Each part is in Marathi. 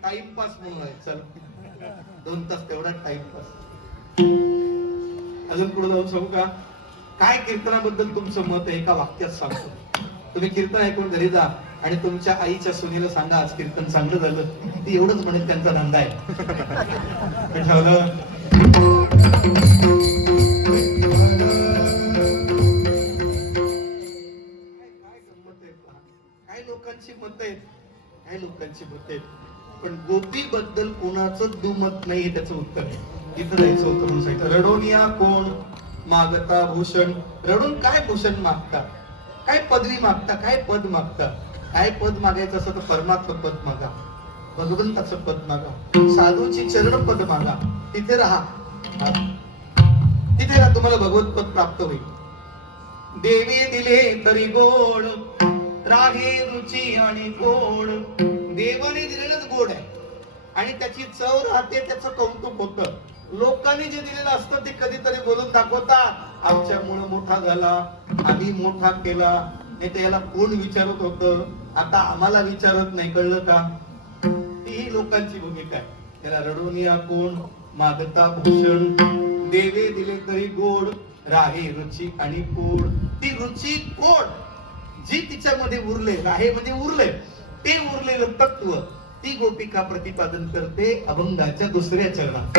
टाइमपास म्हणून आहे चल दोन तास तेवढा टाइमपास अजून पुढे जाऊन सांगू का काय कीर्तनाबद्दल तुमचं मत आहे एका वाक्यात सांगतो तुम्ही कीर्तन ऐकून घरी जा आणि तुमच्या आईच्या सुनीला सांगा आज कीर्तन चांगलं झालं ती एवढंच म्हणेल त्यांचा धंदा आहे काय लोकांची मत. पण गोपी बद्दल कोणाचं दुमत नाही त्याचं उत्तर इथं जायचं होतं म्हणून सांगितलं. रडोनिया कोण? मागता भूषण. रडून काय भूषण मागता? काय पदवी मागता? काय पद मागता? काय पद मागायचं असं तर परमात्म पद मागा. भगवंताचं पद मागा. साधूची चरण पद मागा. तिथे राहा. तिथे राहा तुम्हाला भगवत पद प्राप्त होईल. देवी दिले तरी गोड. रागे रुची आणि गोड. देवाने दिलेलंच गोड आहे. आणि त्याची चव राहते त्याचं कौतुक होत. लोकांनी जे दिलेलं असतं ते कधीतरी बोलून दाखवतात आमच्यामुळे मोठा झाला आम्ही मोठा केला. नाही तर याला कोण विचारत होत? आता आम्हाला विचारत नाही कळलं का? ही लोकांची भूमिका आहे. त्याला रडोनिया कोण मागता भूषण देवे दिले तरी गोड राहे रुची आणि कोड ती रुची कोड जी तिच्यामध्ये उरले आहे म्हणजे उरले ते उरलेलं तत्व ती गोपिका प्रतिपादन करते अभंगाच्या दुसऱ्या चरणात.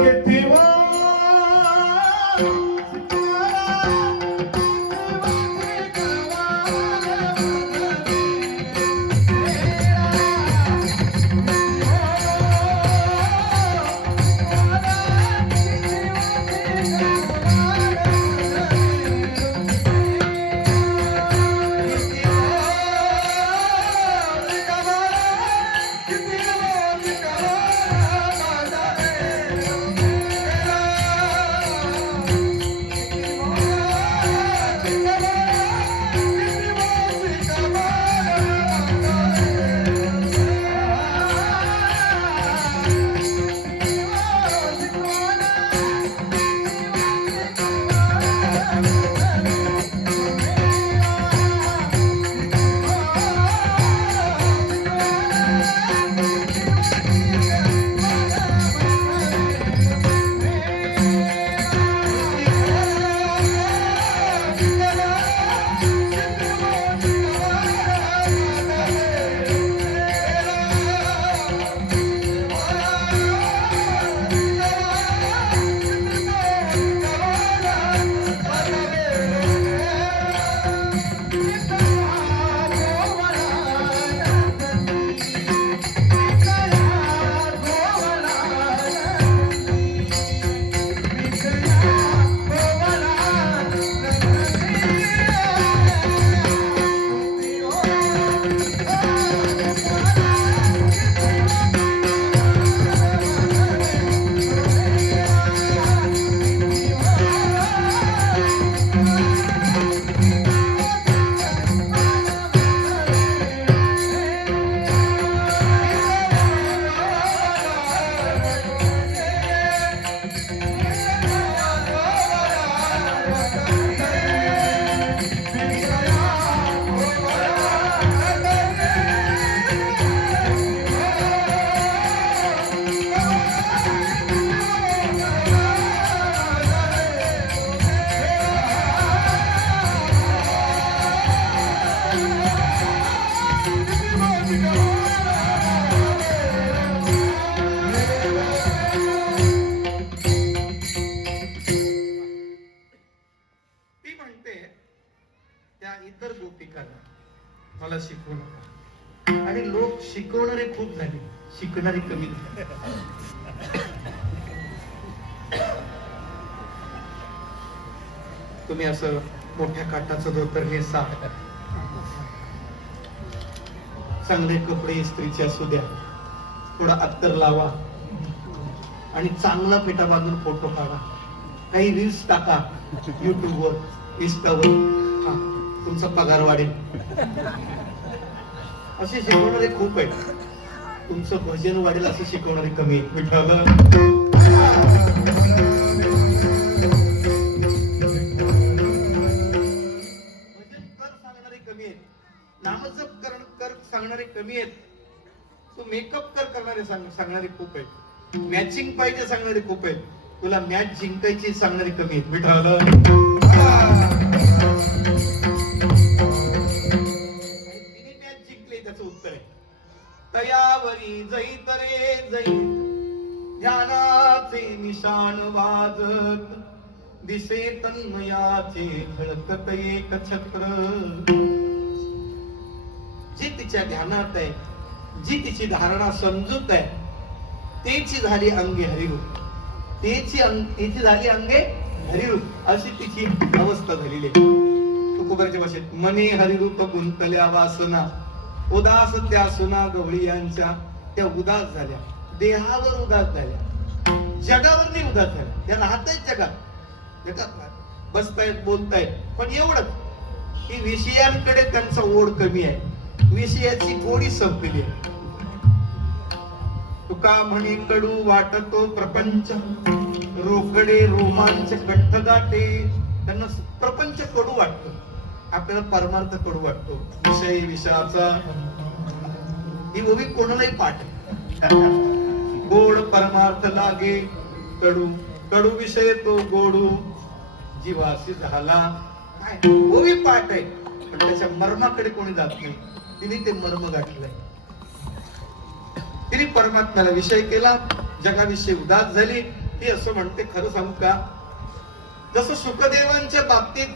मला शिकवू नका. आणि लोक शिकवणारे खूप झाले. शिकणारे कमी झाले. तुम्ही असं मोठ्या काटाचं धोतर नेसा चांगले कपडे इस्त्रीचे असू द्या. थोडा अत्तर लावा. आणि चांगला पेटा बांधून फोटो काढा. काही रील्स टाका. युट्यूबवर इंस्टावर हा, तुमचा पगार वाढेल. असे शिकवणारे खूप आहेत. तुमचं भजन वाढेल असं शिकवणारे कमी आहेत. विठ्ठल नामजप कर कर सांगणारे कमी आहेत. तू मेकअप कर करणारे सांग- सांगणारे खूप आहेत. मॅचिंग पाहिजे सांगणारे खूप आहेत. तुला मॅच जिंकायची सांगणारे कमी आहेत. मिठाला तयावरी जैत रे जैत. ध्यानाचे निशाण वाजत दिसे तन्मयाचे झळकत एक छत्र. जी तिच्या ध्यानात आहे जी तिची धारणा समजूत आहे तेची झाली अंगे हरिव तेची अंग तिची झाली अंगे हरिव अशी तिची अवस्था झालेली आहे. तुकोबाच्या भाषेत मने हरिरूप गुंतल्या वासना. उदास त्या सुना गवळी यांच्या त्या उदास झाल्या. देहावर उदास झाल्या. जगावर नाही उदास झाल्या. त्या राहतायत जगात. जगात बसतायत बोलतायत. पण एवढंच. की विषयांकडे त्यांचा ओढ कमी आहे. विषयाची गोडी संपली आहे. तुका म्हणी कडू वाटतो प्रपंच. रोकडे रोमांच कंठ गाठे त्यांना प्रपंच कडू वाटतो. आपल्याला परमार्थ कडू वाटतो. विषय विषयाचा ही मूवी कोणालाही पाठ गोड परमार्थ लागे कडू. कडू विषय तो गोडू. जीवासी झाला. काय? पाठ आहे. पण त्याच्या मर्माकडे कोणी जात नाही. तिने ते मर्म गाठलंय. तिने परमात्म्याला विषय केला. जगाविषयी उदास झाली. ती असं म्हणते खरं सांगू का? जसं सुखदेवांच्या बाबतीत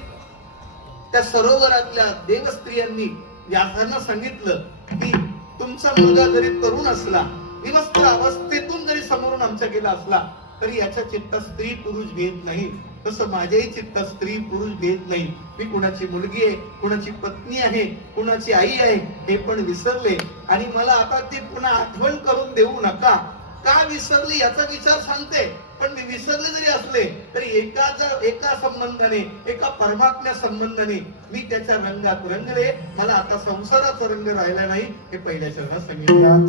त्या सरोवरातल्या देवस्त्रियांनी व्यासांना सांगितलं की तुमचा मुलगा जरी तरुण असला विवस्त्र अवस्थेतून जरी समोरून आमच्या गेला असला तरी याच्या चित्त स्त्री पुरुष भेद नाही. तसं माझ्याही चित्त स्त्री पुरुष भेद नाही. मी कुणाची मुलगी आहे कुणाची पत्नी आहे कुणाची आई आहे हे पण विसरले. आणि मला आता ते पुन्हा आठवण करून देऊ नका. का विसरली याचा विचार सांगते. पण मी विसरले जरी असले तरी एका जर एका संबंधाने एका परमात्म्या संबंधाने मी त्याच्या रंगात रंगले. मला आता संसाराचा रंग राहिला नाही हे पहिल्या शहरात सांगितलं.